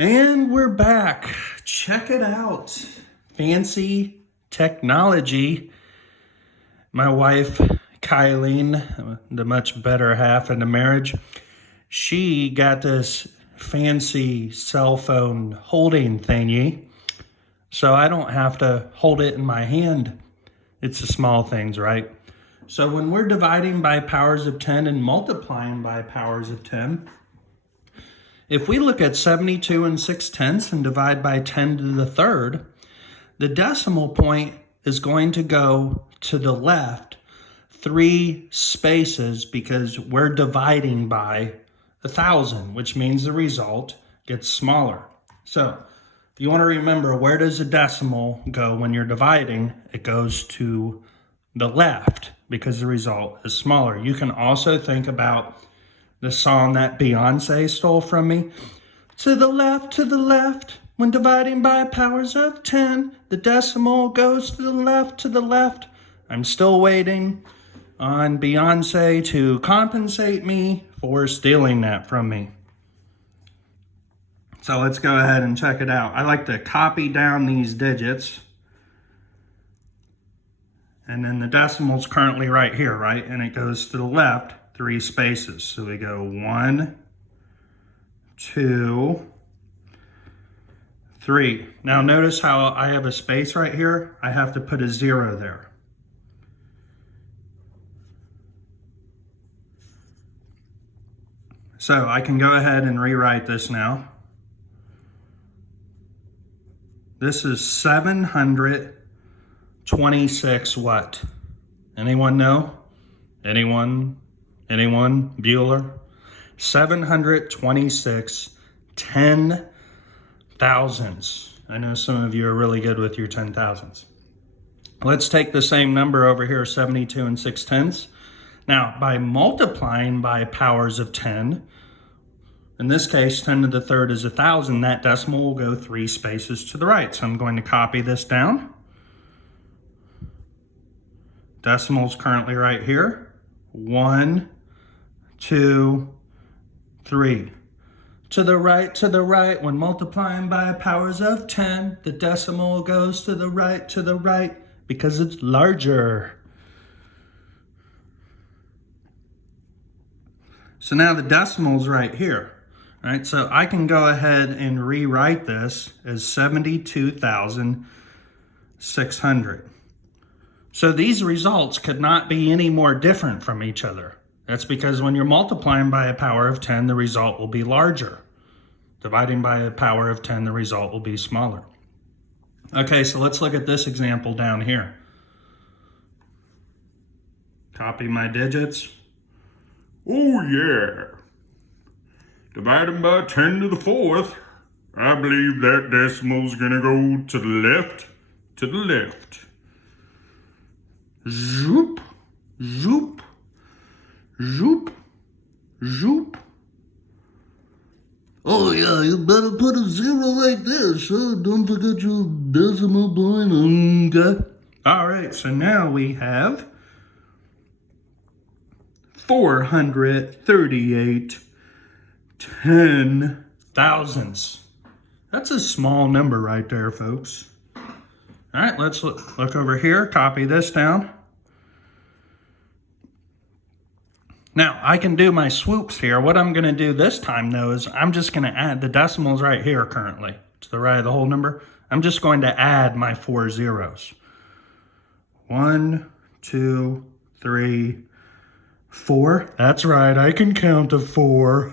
And we're back. Check it out. Fancy technology. My wife, Kylene, the much better half in the marriage, she got this fancy cell phone holding thingy. So I don't have to hold it in my hand. It's the small things, right? So when we're dividing by powers of 10 and multiplying by powers of 10, if we look at 72 and 6/10 and divide by 10 to the third, the decimal point is going to go to the left 3 spaces because we're dividing by 1,000, which means the result gets smaller. So if you want to remember, where does a decimal go when you're dividing? It goes to the left because the result is smaller. You can also think about the song that Beyonce stole from me. To the left, when dividing by powers of 10, the decimal goes to the left. I'm still waiting on Beyonce to compensate me for stealing that from me. So let's go ahead and check it out. I like to copy down these digits. And then the decimal's currently right here, right? And it goes to the left 3 spaces. So we go 1, 2, 3. Now notice how I have a space right here. I have to put a 0 there. So I can go ahead and rewrite this now. This is 726 what? Anyone know? Anyone? Bueller? 726 10,000s. I know some of you are really good with your 10,000s. Let's take the same number over here, 72 and 6/10. Now, by multiplying by powers of 10, in this case, 10 to the third is 1,000. That decimal will go 3 spaces to the right. So I'm going to copy this down. Decimal's currently right here. 1, 2, 3. To the right, when multiplying by powers of 10, the decimal goes to the right, because it's larger. So now the decimal's right here, right? So I can go ahead and rewrite this as 72,600. So these results could not be any more different from each other. That's because when you're multiplying by a power of 10, the result will be larger. Dividing by a power of 10, the result will be smaller. Okay, so let's look at this example down here. Copy my digits. Oh yeah. Dividing by 10 to the fourth, I believe that decimal's gonna go to the left. Zoop, zoop, zoop, zoop. Oh yeah, you better put a 0 right there, so don't forget your decimal point. Okay. All right, so now we have 438 10,000s. That's a small number right there, folks. All right, let's look over here, copy this down. Now, I can do my swoops here. What I'm going to do this time, though, is I'm just going to add the decimals right here currently to the right of the whole number. I'm just going to add my 4 zeros. 1, 2, 3, 4. That's right, I can count to 4.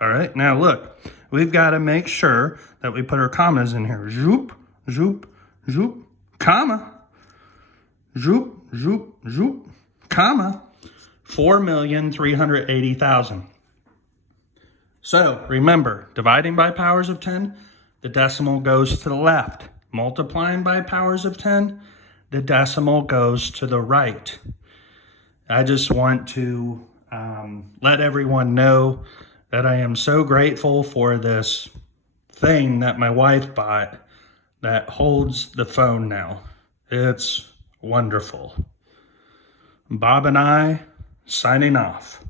All right, now look, we've got to make sure that we put our commas in here. Zoop, zoop, zoop, comma. Zoop, zoop, zoop, comma. 4,380,000. So remember, dividing by powers of 10, the decimal goes to the left. Multiplying by powers of 10, the decimal goes to the right. I just want to let everyone know that I am so grateful for this thing that my wife bought that holds the phone now. It's wonderful. Bob and I signing off.